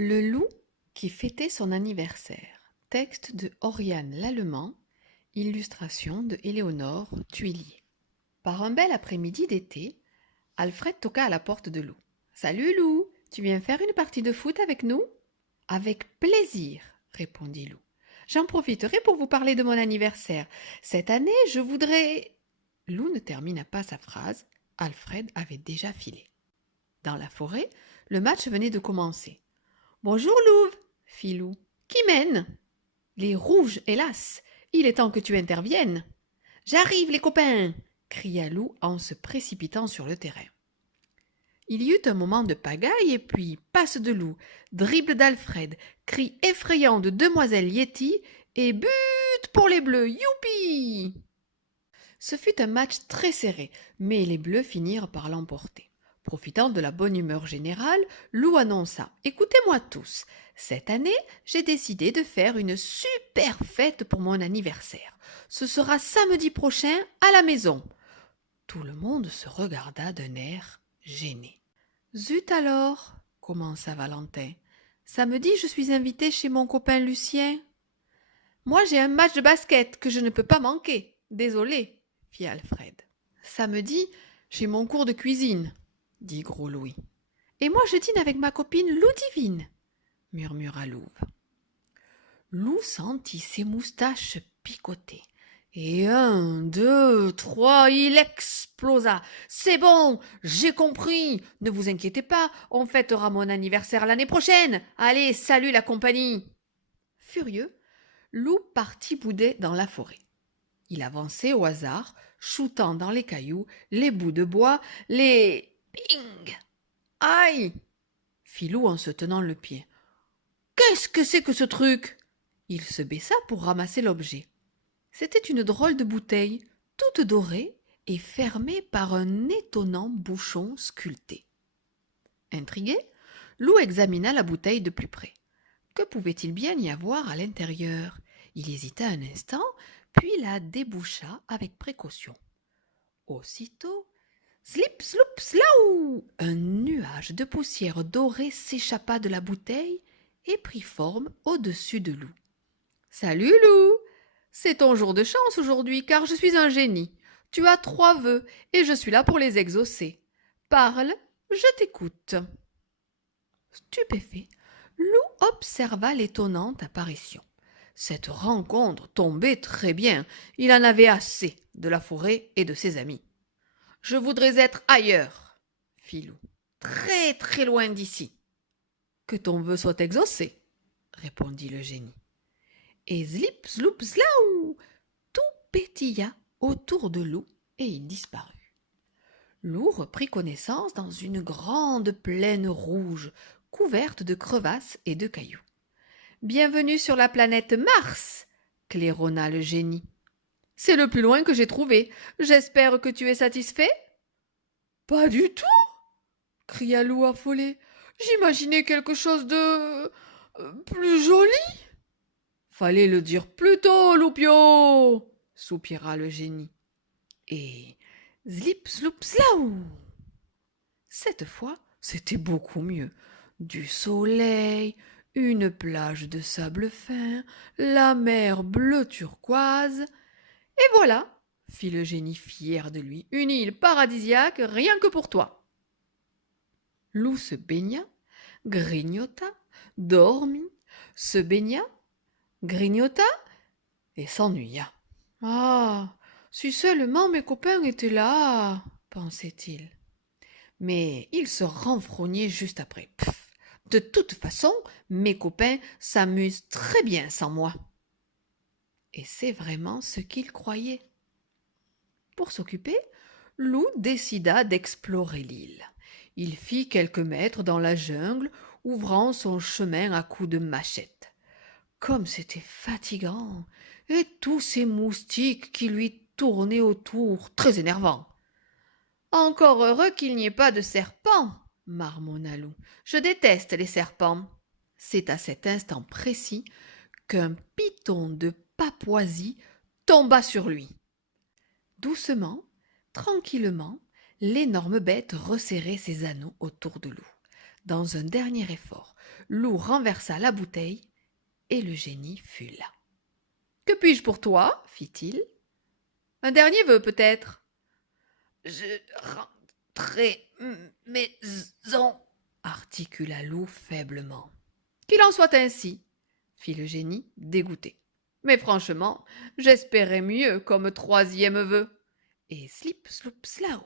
Le loup qui fêtait son anniversaire. Texte de Oriane Lallemand, illustration de Éléonore Thuillier. Par un bel après-midi d'été, Alfred toqua à la porte de Lou. « Salut Lou, tu viens faire une partie de foot avec nous ?»« Avec plaisir, répondit Lou. J'en profiterai pour vous parler de mon anniversaire. Cette année, je voudrais... Lou ne termina pas sa phrase. Alfred avait déjà filé. Dans la forêt, le match venait de commencer. « Bonjour Louve, fit Lou. Qui mène ?»« Les rouges, hélas. Il est temps que tu interviennes. »« J'arrive, les copains !» cria Lou en se précipitant sur le terrain. Il y eut un moment de pagaille et puis passe de Lou, dribble d'Alfred, cri effrayant de demoiselle Yeti et but pour les Bleus, youpi! Ce fut un match très serré, mais les Bleus finirent par l'emporter. Profitant de la bonne humeur générale, Lou annonça « Écoutez-moi tous, cette année, j'ai décidé de faire une super fête pour mon anniversaire. Ce sera samedi prochain à la maison. » Tout le monde se regarda d'un air gêné. « Zut alors !» commença Valentin. « Samedi, je suis invité chez mon copain Lucien. »« Moi, j'ai un match de basket que je ne peux pas manquer. Désolé, » fit Alfred. « Samedi, j'ai mon cours de cuisine, » dit Gros Louis. « Et moi, je dîne avec ma copine Loudivine, » murmura Louve. Lou sentit ses moustaches picoter. Et 1, 2, 3, il explosa. « C'est bon, j'ai compris. Ne vous inquiétez pas, on fêtera mon anniversaire l'année prochaine. Allez, salut la compagnie !» Furieux, Lou partit bouder dans la forêt. Il avançait au hasard, shootant dans les cailloux, les bouts de bois, les... Ping ! Aïe ! Fit Lou en se tenant le pied. « Qu'est-ce que c'est que ce truc ?» Il se baissa pour ramasser l'objet. C'était une drôle de bouteille, toute dorée et fermée par un étonnant bouchon sculpté. Intrigué, Lou examina la bouteille de plus près. Que pouvait-il bien y avoir à l'intérieur ? Il hésita un instant, puis la déboucha avec précaution. Aussitôt, slip, sloup, slaou ! Un nuage de poussière dorée s'échappa de la bouteille et prit forme au-dessus de Lou. « Salut Lou ! C'est ton jour de chance aujourd'hui car je suis un génie. Tu as 3 vœux et je suis là pour les exaucer. Parle, je t'écoute. » Stupéfait, Lou observa l'étonnante apparition. Cette rencontre tombait très bien. Il en avait assez de la forêt et de ses amis. « Je voudrais être ailleurs, » fit Lou. « Très très loin d'ici. »« Que ton vœu soit exaucé, » répondit le génie. Et zlip, zloup, zlaou, tout pétilla autour de Lou et il disparut. Lou reprit connaissance dans une grande plaine rouge, couverte de crevasses et de cailloux. « Bienvenue sur la planète Mars !» claironna le génie. « C'est le plus loin que j'ai trouvé. J'espère que tu es satisfait ?»« Pas du tout !» cria Lou affolé. « J'imaginais quelque chose de... plus joli !»« Fallait le dire plus tôt, Loupio !» soupira le génie. Et zlip, zloup, zlaou ! Cette fois, c'était beaucoup mieux. Du soleil, une plage de sable fin, la mer bleu turquoise. Et voilà, fit le génie fier de lui, une île paradisiaque rien que pour toi. Lou se baigna, grignota, dormit, se baigna, grignota et s'ennuya. « Ah, si seulement mes copains étaient là !» pensait-il. Mais il se renfrognait juste après. « Pff, de toute façon, mes copains s'amusent très bien sans moi. » Et c'est vraiment ce qu'il croyait. Pour s'occuper, Lou décida d'explorer l'île. Il fit quelques mètres dans la jungle, ouvrant son chemin à coups de machette. Comme c'était fatigant, et tous ces moustiques qui lui tournaient autour, très énervants. « Encore heureux qu'il n'y ait pas de serpents, » marmonna Lou. « Je déteste les serpents. » C'est à cet instant précis qu'un python de Papouasie tomba sur lui. Doucement, tranquillement, l'énorme bête resserrait ses anneaux autour de Lou. Dans un dernier effort, Loup renversa la bouteille et le génie fut là. « Que puis-je pour toi ?» fit-il. « Un dernier vœu peut-être ?»« Je rentrerai maison, » articula Loup faiblement. « Qu'il en soit ainsi, » fit le génie dégoûté. « Mais franchement, j'espérais mieux comme troisième vœu. » Et slip, slop, slao.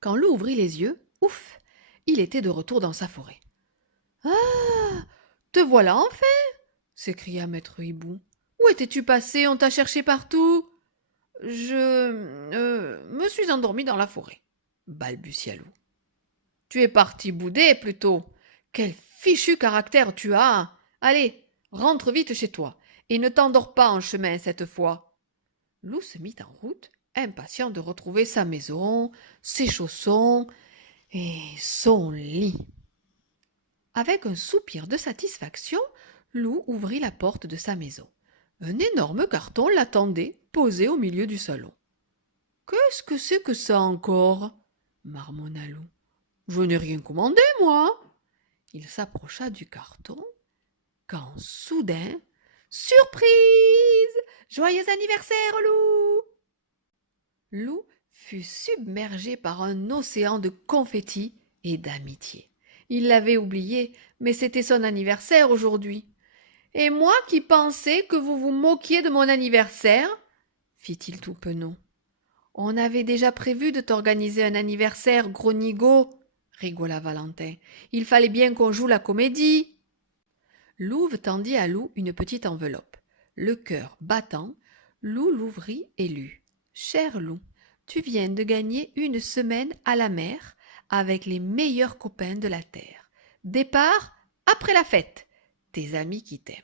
Quand Loup ouvrit les yeux, ouf, il était de retour dans sa forêt. « Ah, te voilà enfin !» s'écria maître Hibou. « Où étais-tu passé? On t'a cherché partout. »« Je me suis endormi dans la forêt, » balbutia Loup. « Tu es parti bouder plutôt. Quel fichu caractère tu as! Allez, rentre vite chez toi, et ne t'endors pas en chemin cette fois. » Loup se mit en route, impatient de retrouver sa maison, ses chaussons et son lit. Avec un soupir de satisfaction, Loup ouvrit la porte de sa maison. Un énorme carton l'attendait, posé au milieu du salon. « Qu'est-ce que c'est que ça encore ?» marmonna Loup. « Je n'ai rien commandé, moi !» Il s'approcha du carton, quand soudain, surprise! Joyeux anniversaire, Loup! Loup fut submergé par un océan de confettis et d'amitié. Il l'avait oublié, mais c'était son anniversaire aujourd'hui. « Et moi qui pensais que vous vous moquiez de mon anniversaire ?» fit-il tout penaud. « On avait déjà prévu de t'organiser un anniversaire, gros nigaud !» rigola Valentin. « Il fallait bien qu'on joue la comédie !» Louve tendit à Loup une petite enveloppe. Le cœur battant, Loup l'ouvrit et lut. « Cher Loup, tu viens de gagner une semaine à la mer avec les meilleurs copains de la terre. Départ après la fête. Tes amis qui t'aiment. »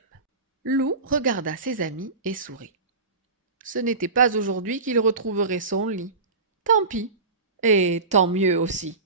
Loup regarda ses amis et sourit. Ce n'était pas aujourd'hui qu'il retrouverait son lit. Tant pis, et tant mieux aussi.